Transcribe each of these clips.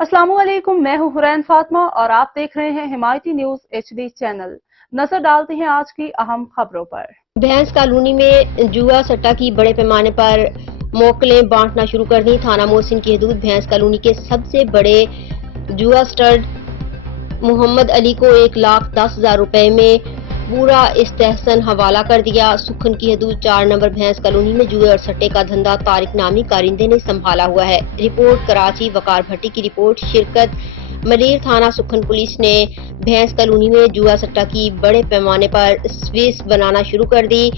अस्सलाम वालेकुम, मैं हूं हुरैन फातिमा और आप देख रहे हैं हिमायती न्यूज HD चैनल। नजर डालते हैं आज की अहम खबरों पर। भैंस कॉलोनी में जुआ सट्टा की बड़े पैमाने पर मोकलें बांटना शुरू कर दी। थाना मोहसिन की हदूद भैंस कॉलोनी के सबसे बड़े जुआ स्टड मोहम्मद अली को 1,10,000 रुपए में पूरा इस्तेहसन हवाला कर दिया। सुखन की हदूद 4 नंबर भैंस कॉलोनी में जुए और सट्टे का धंधा तारिक नामी कारिंदे ने संभाला हुआ है। रिपोर्ट कराची वकार भट्टी की रिपोर्ट। शिरकत मलीर थाना सुखन पुलिस ने भैंस कॉलोनी में जुआ सट्टा की बड़े पैमाने पर स्विस बनाना शुरू कर दी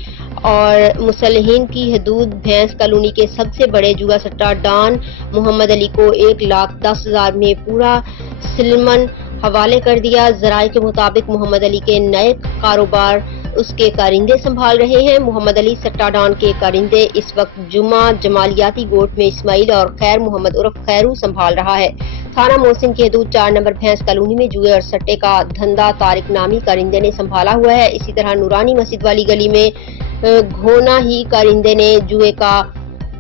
और मुसल्लिहीन की हदूद भैंस कॉलोनी के सबसे बड़े जुआ सट्टा डॉन मोहम्मद अली को 1,10,000 में पूरा सिलमन हवाले कर दिया। जराये के मुताबिक मोहम्मद अली के नए कारोबार उसके कारिंदे संभाल रहे हैं। मोहम्मद अली सट्टा डॉन के कारिंदे इस वक्त जुमा जमालियाती गोट में इस्माइल और खैर मोहम्मद उर्फ खैरू संभाल रहा है। थाना मोहसिन की हदूद 4 नंबर भैंस कॉलोनी में जुए और सट्टे का धंधा तारिक नामी कारिंदे ने संभाला हुआ है। इसी तरह नूरानी मस्जिद वाली गली में घोना ही कारिंदे ने जुए का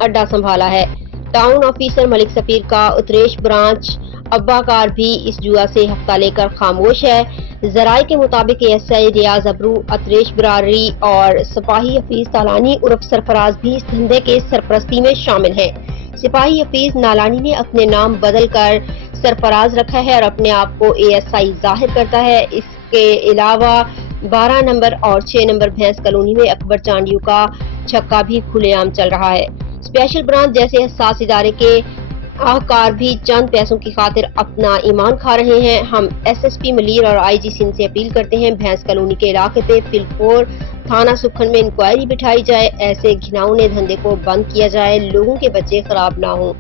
अड्डा संभाला है। टाउन ऑफिसर मलिक सफीर का उत्तरेश ब्रांच अब्बाकार भी इस जुआ से हफ्ता लेकर खामोश है। जराये के मुताबिक ASI रियाज अबरू, अतरेश बरारी और सिपाही हफीज तालानी उर्फ सरफराज भी इस धंधे के सरपरस्ती में शामिल हैं। सिपाही हफीज नालानी ने अपने नाम बदल कर सरफराज रखा है और अपने आप को ASI जाहिर करता है। इसके अलावा 12 नंबर और 6 नंबर भैंस कॉलोनी में अकबर चांडियों का छक्का भी खुलेआम चल रहा है। स्पेशल ब्रांच जैसे हसास इदारे के आहकार भी चंद पैसों की खातिर अपना ईमान खा रहे हैं। हम SSP मलीर और IG सिंध से अपील करते हैं भैंस कॉलोनी के इलाके पे फिलफोर थाना सुखन में इंक्वायरी बिठाई जाए, ऐसे घिनौने धंधे को बंद किया जाए, लोगों के बच्चे खराब ना हों।